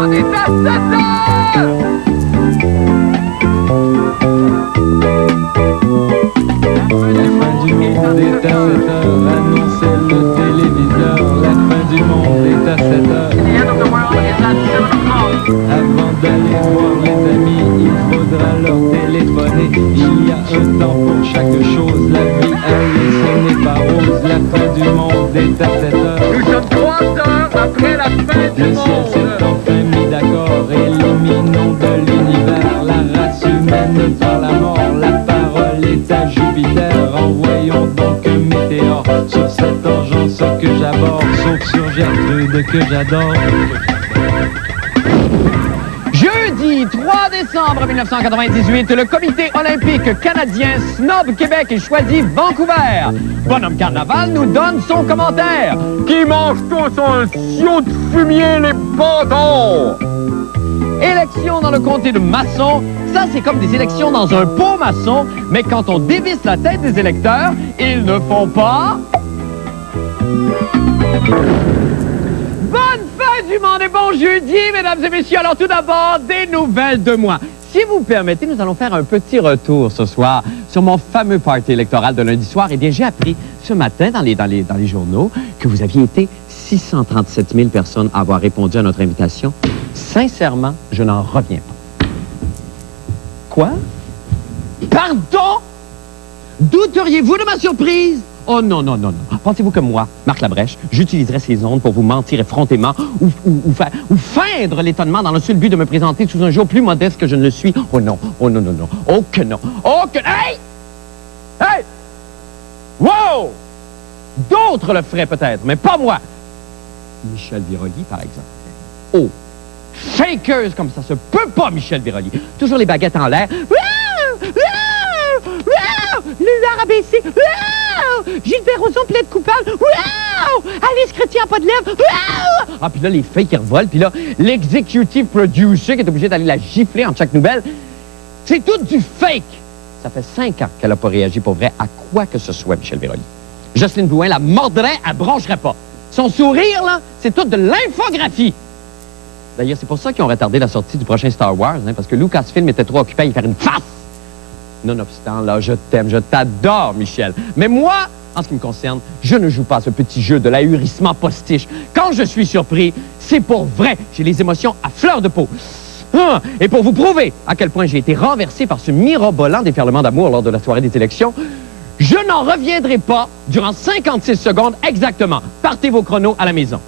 monde est à 7 heures! La fin du monde est à 7 heures, annonçait le téléviseur. La fin du monde est à 7 heures. Avant d'aller voir les amis, il faudra leur téléphoner. Il y a un temps pour chaque chose, la vie, elle, ce n'est pas rose. La fin du monde est à 7 heures. Nous sommes 3 heures après la fin du Le ciel monde. s'est enfin mis d'accord, éliminons de l'univers la race humaine par la mort. La parole est à Jupiter, envoyons donc un météore sur cette urgence que j'aborde, sauf sur Gertrude que j'adore. Jeudi 3 décembre 1998, le comité olympique canadien snob Québec et choisit Vancouver. Bonhomme Carnaval nous donne son commentaire. Qui mange tous un ciot de fumier, les bâtards! Élections dans le comté de Masson, ça c'est comme des élections dans un pot maçon, mais quand on dévisse la tête des électeurs, ils ne font pas... Bonne fin du monde et bon jeudi, mesdames et messieurs. Alors tout d'abord, des nouvelles de moi. Si vous permettez, nous allons faire un petit retour ce soir sur mon fameux party électoral de lundi soir. Eh bien, j'ai appris ce matin dans les journaux que vous aviez été 637 000 personnes à avoir répondu à notre invitation. Sincèrement, je n'en reviens pas. Quoi? Pardon? Douteriez-vous de ma surprise? Oh non, non, non, non. Pensez-vous que moi, Marc Labrèche, j'utiliserais ces ondes pour vous mentir effrontément ou feindre l'étonnement dans le seul but de me présenter sous un jour plus modeste que je ne le suis? Oh non, oh non, non, non. Oh que non. Oh que... Hey! Hey! Wow! D'autres le feraient peut-être, mais pas moi. Michel Viroli, par exemple. Oh! Fakeuse comme ça se peut pas, Michel Viroli. Toujours les baguettes en l'air. Lueur abaissé. Gilbert Rozon plaide coupable. Alice Chrétien, pas de lèvres. Ah, puis là, les fakes qui revolent. Puis là, l'executive producer qui est obligé d'aller la gifler en chaque nouvelle. C'est tout du fake. Ça fait 5 ans qu'elle n'a pas réagi pour vrai à quoi que ce soit, Michel Viroli. Jocelyne Blouin la mordrait, elle broncherait pas. Son sourire, là, c'est tout de l'infographie. D'ailleurs, c'est pour ça qu'ils ont retardé la sortie du prochain Star Wars, hein, parce que Lucasfilm était trop occupé à y faire une face. Nonobstant, là, je t'aime, je t'adore, Michel. Mais moi, en ce qui me concerne, je ne joue pas à ce petit jeu de l'ahurissement postiche. Quand je suis surpris, c'est pour vrai. J'ai les émotions à fleur de peau. Et pour vous prouver à quel point j'ai été renversé par ce mirobolant déferlement d'amour lors de la soirée des élections, je n'en reviendrai pas durant 56 secondes exactement. Partez vos chronos à la maison.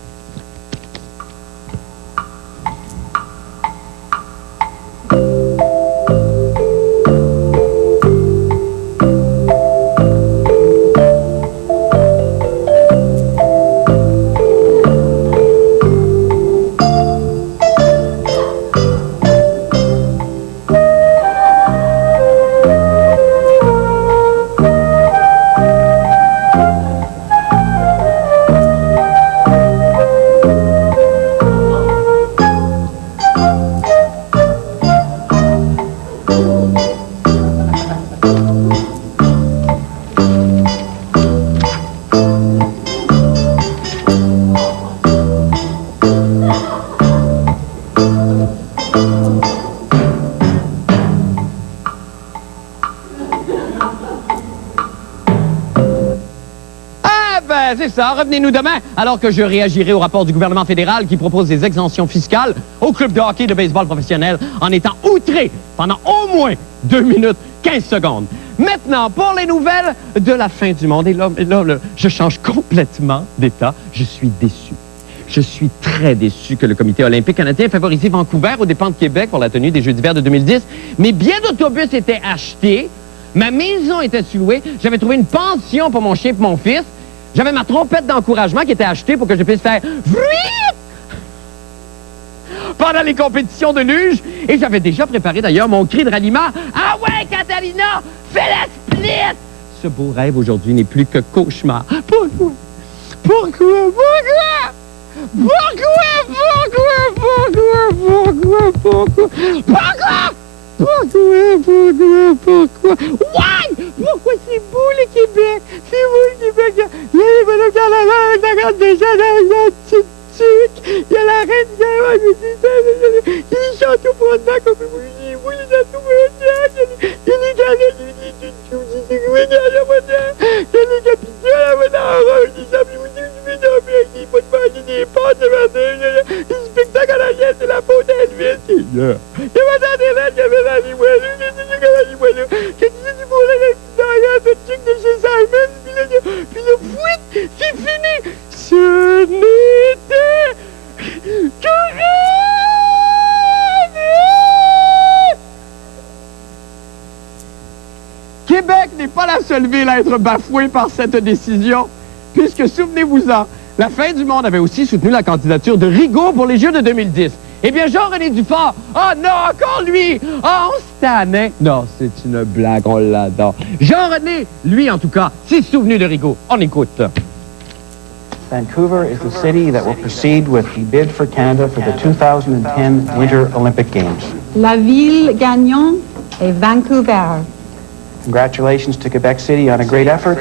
C'est ça, revenez-nous demain, alors que je réagirai au rapport du gouvernement fédéral qui propose des exemptions fiscales au club de hockey de baseball professionnel en étant outré pendant au moins 2 minutes 15 secondes. Maintenant, pour les nouvelles de la fin du monde, et là, je change complètement d'état, je suis déçu. Je suis très déçu que le comité olympique canadien ait favorisé Vancouver aux dépens de Québec pour la tenue des Jeux d'hiver de 2010. Mes billets d'autobus étaient achetés, ma maison était louée, j'avais trouvé une pension pour mon chien et pour mon fils. J'avais ma trompette d'encouragement qui était achetée pour que je puisse faire « Vruit » pendant les compétitions de luge. Et j'avais déjà préparé d'ailleurs mon cri de ralliement « Ah ouais, Catalina, fais la split !» Ce beau rêve aujourd'hui n'est plus que cauchemar. Pourquoi? Ouais! Pourquoi c'est beau le Québec? C'est beau le Québec. Il y a les bonhommes carnaval, la grande des gens, il y a une petite tuque, il y a la reine, Il y a des châteaux frontants comme vous, les châteaux frontants, il y a les galeries, il y a les capitales, des pâtes, des spectacles à la lienne, c'est la faute d'Elvis. Il y avait dans des lettres, il y avait dans les moelleux, que tu dis du mot là, de truc de chez Simon, puis le fouit, c'est fini. Ce n'était que Québec n'est pas la seule ville à être bafouée par cette décision, puisque, souvenez-vous-en, la fin du monde avait aussi soutenu la candidature de Rigaud pour les Jeux de 2010. Eh bien, Jean-René Dufort, non, encore lui! On se tannait. Non, c'est une blague, on l'adore. Jean-René, lui, en tout cas, s'est souvenu de Rigaud. On écoute. Vancouver is the city that will proceed with the bid for Canada for the 2010 Winter Olympic Games. La ville gagnante est Vancouver. Congratulations to Quebec City on a great effort,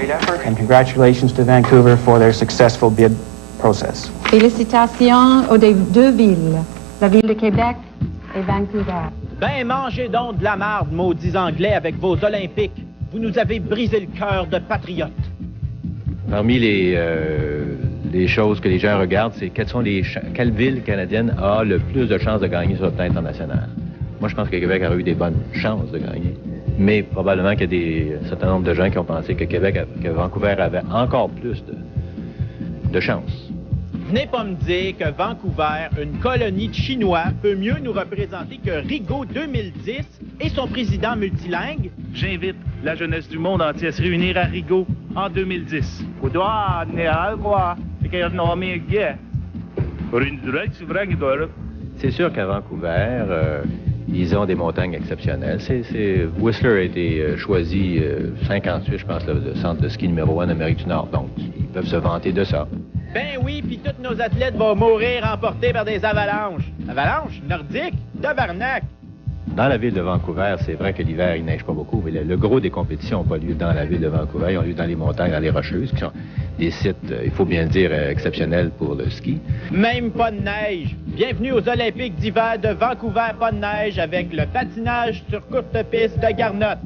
and congratulations to Vancouver for their successful bid process. Félicitations aux deux villes, la ville de Québec et Vancouver. Ben, mangez donc de la marde, maudits Anglais, avec vos Olympiques. Vous nous avez brisé le cœur de patriotes. Parmi les choses que les gens regardent, c'est quelle ville canadienne a le plus de chances de gagner sur le plan international. Moi, je pense que Québec aurait eu des bonnes chances de gagner. Mais probablement qu'il y a un certain nombre de gens qui ont pensé que Vancouver avait encore plus de chances. Venez pas me dire que Vancouver, une colonie de Chinois, peut mieux nous représenter que Rigaud 2010 et son président multilingue. J'invite la jeunesse du monde entier à se réunir à Rigaud en 2010. C'est sûr qu'à Vancouver, ils ont des montagnes exceptionnelles. Whistler a été choisi 58, je pense, le centre de ski numéro 1 d'Amérique du Nord. Donc, ils peuvent se vanter de ça. Ben oui, puis tous nos athlètes vont mourir emportés par des avalanches. Avalanches? Nordiques? Tabarnak! Dans la ville de Vancouver, c'est vrai que l'hiver, il neige pas beaucoup, mais le gros des compétitions n'ont pas lieu dans la ville de Vancouver. Ils ont lieu dans les montagnes, dans les Rocheuses, qui sont des sites, il faut bien le dire, exceptionnels pour le ski. Même pas de neige. Bienvenue aux Olympiques d'hiver de Vancouver, pas de neige, avec le patinage sur courte piste de Garnotte.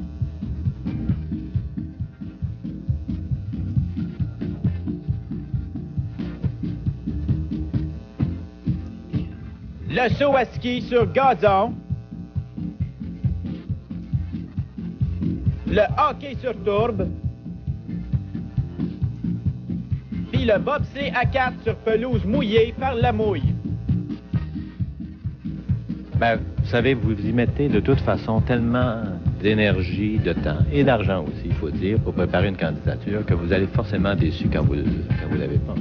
Le saut à ski sur gazon. Le hockey sur tourbe. Puis le bobsleigh à 4 sur pelouse mouillée par la mouille. Ben, vous savez, vous y mettez de toute façon tellement d'énergie, de temps et d'argent aussi, il faut dire, pour préparer une candidature que vous allez forcément déçu quand vous l'avez pas.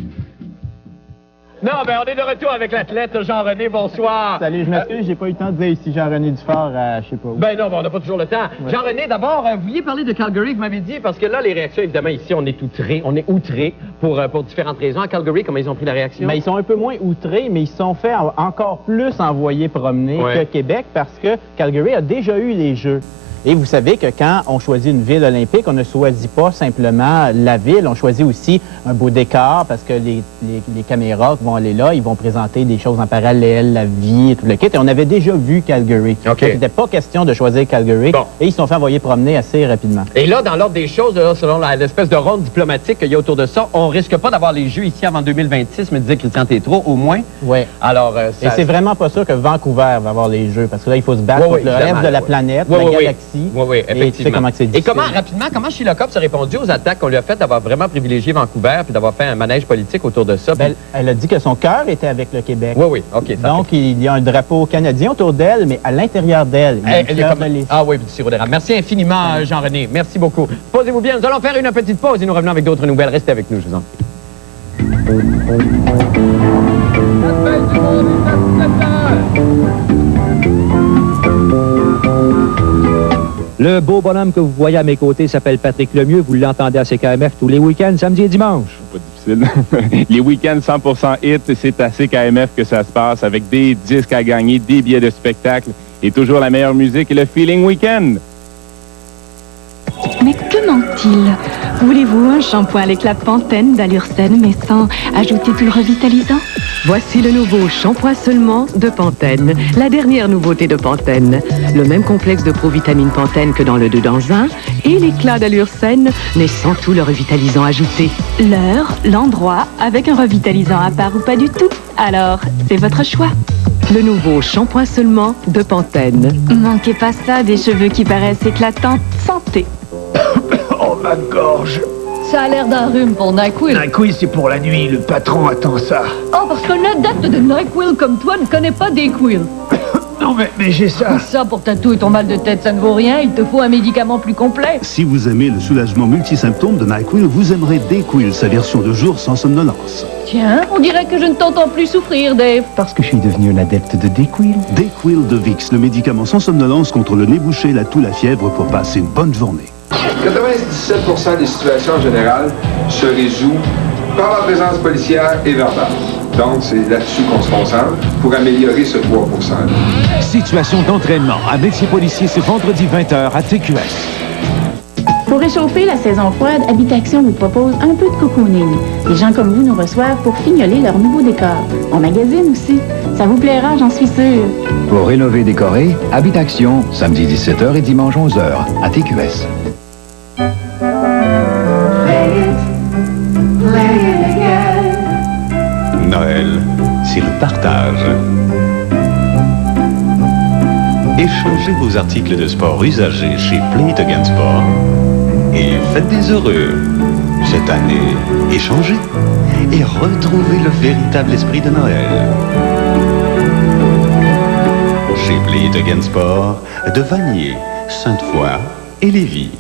Non, ben on est de retour avec l'athlète Jean-René, bonsoir. Salut, je m'excuse, j'ai pas eu le temps de dire ici Jean-René Dufort je sais pas où. Ben non, ben on n'a pas toujours le temps. Ouais. Jean-René, d'abord, vous vouliez parler de Calgary, vous m'avez dit, parce que là, les réactions, évidemment, ici, on est outrés pour différentes raisons. À Calgary, comment ils ont pris la réaction? Ben, ils sont un peu moins outrés, mais ils se sont fait encore plus envoyer promener que Québec, parce que Calgary a déjà eu les Jeux. Et vous savez que quand on choisit une ville olympique, on ne choisit pas simplement la ville, on choisit aussi un beau décor parce que les caméras qui vont aller là, ils vont présenter des choses en parallèle, la vie et tout le kit. Et on avait déjà vu Calgary. Donc, il n'était pas question de choisir Calgary. Bon. Et ils se sont fait envoyer promener assez rapidement. Et là, dans l'ordre des choses, là, selon l'espèce de ronde diplomatique qu'il y a autour de ça, on risque pas d'avoir les Jeux ici avant 2026, me disait Christian Tétrault, au moins. Oui. Alors, et c'est vraiment pas sûr que Vancouver va avoir les Jeux parce que là, il faut se battre contre le reste de la planète, la galaxie. Oui, effectivement. Et tu sais comment c'est difficile. Et comment Sheila Copps a répondu aux attaques qu'on lui a faites d'avoir vraiment privilégié Vancouver puis d'avoir fait un manège politique autour de ça? Ben, elle a dit que son cœur était avec le Québec. Oui, OK. Donc, il y a un drapeau canadien autour d'elle, mais à l'intérieur d'elle. Ah oui, du sirop d'érable. Merci infiniment, Jean-René. Merci beaucoup. Posez-vous bien. Nous allons faire une petite pause et nous revenons avec d'autres nouvelles. Restez avec nous, je vous en prie. Le beau bonhomme que vous voyez à mes côtés s'appelle Patrick Lemieux. Vous l'entendez à CKMF tous les week-ends, samedi et dimanche. Pas difficile. Les week-ends 100% hit, c'est à CKMF que ça se passe avec des disques à gagner, des billets de spectacle et toujours la meilleure musique et le feeling week-end. Mais que manque-t-il? Voulez-vous un shampoing avec la Pantene d'allure saine mais sans ajouter tout le revitalisant? Voici le nouveau shampoing seulement de Pantene, la dernière nouveauté de Pantene. Le même complexe de provitamine Pantene que dans le 2 dans 1 et l'éclat d'allure saine, mais sans tout le revitalisant ajouté. L'heure, l'endroit, avec un revitalisant à part ou pas du tout. Alors, c'est votre choix. Le nouveau shampoing seulement de Pantene. Manquez pas ça, des cheveux qui paraissent éclatants. Santé. Oh, ma gorge. Ça a l'air d'un rhume pour NyQuil. NyQuil, c'est pour la nuit. Le patron attend ça. Oh, parce qu'un adepte de NyQuil comme toi ne connaît pas DayQuil. Non, mais j'ai ça. Ça, pour ta toux et ton mal de tête, ça ne vaut rien. Il te faut un médicament plus complet. Si vous aimez le soulagement multisymptôme de NyQuil, vous aimerez DayQuil, sa version de jour sans somnolence. Tiens, on dirait que je ne t'entends plus souffrir, Dave. Parce que je suis devenu un adepte de DayQuil. DayQuil de Vicks, le médicament sans somnolence contre le nez bouché, la toux, la fièvre pour passer une bonne journée. 97% des situations générales se résout par la présence policière et verbale. Donc, c'est là-dessus qu'on se concentre pour améliorer ce 3%. Situation d'entraînement à métier policier ce vendredi 20h à TQS. Pour réchauffer la saison froide, Habitation vous propose un peu de cocooning. Les gens comme vous nous reçoivent pour fignoler leur nouveau décor. On magasine aussi. Ça vous plaira, j'en suis sûre. Pour rénover et décorer, Habitation, samedi 17h et dimanche 11h à TQS. Noël, c'est le partage. Échangez vos articles de sport usagés chez Play It Again Sport et faites des heureux. Cette année, échangez et retrouvez le véritable esprit de Noël. Chez Play It Again Sport, de Vanier, Sainte-Foy et Lévis.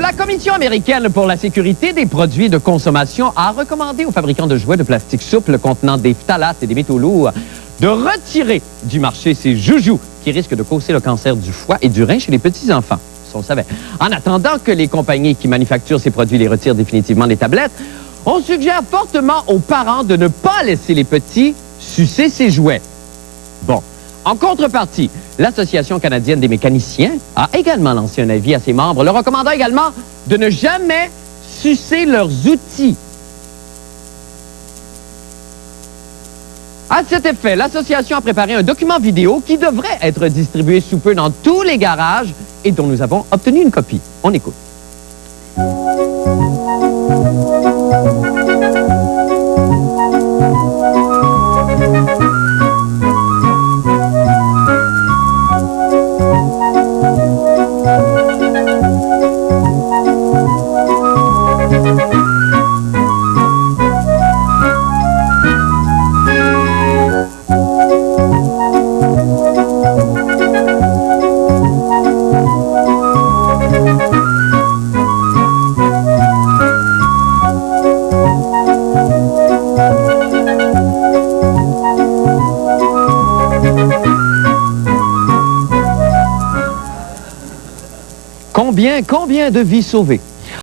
La Commission américaine pour la sécurité des produits de consommation a recommandé aux fabricants de jouets de plastique souple contenant des phtalates et des métaux lourds de retirer du marché ces joujoux qui risquent de causer le cancer du foie et du rein chez les petits-enfants. Ça, on le savait. En attendant que les compagnies qui manufacturent ces produits les retirent définitivement des tablettes, on suggère fortement aux parents de ne pas laisser les petits sucer ces jouets. Bon. En contrepartie, l'Association canadienne des mécaniciens a également lancé un avis à ses membres, leur recommandant également de ne jamais sucer leurs outils. À cet effet, l'association a préparé un document vidéo qui devrait être distribué sous peu dans tous les garages et dont nous avons obtenu une copie. On écoute. Combien de vies sauvées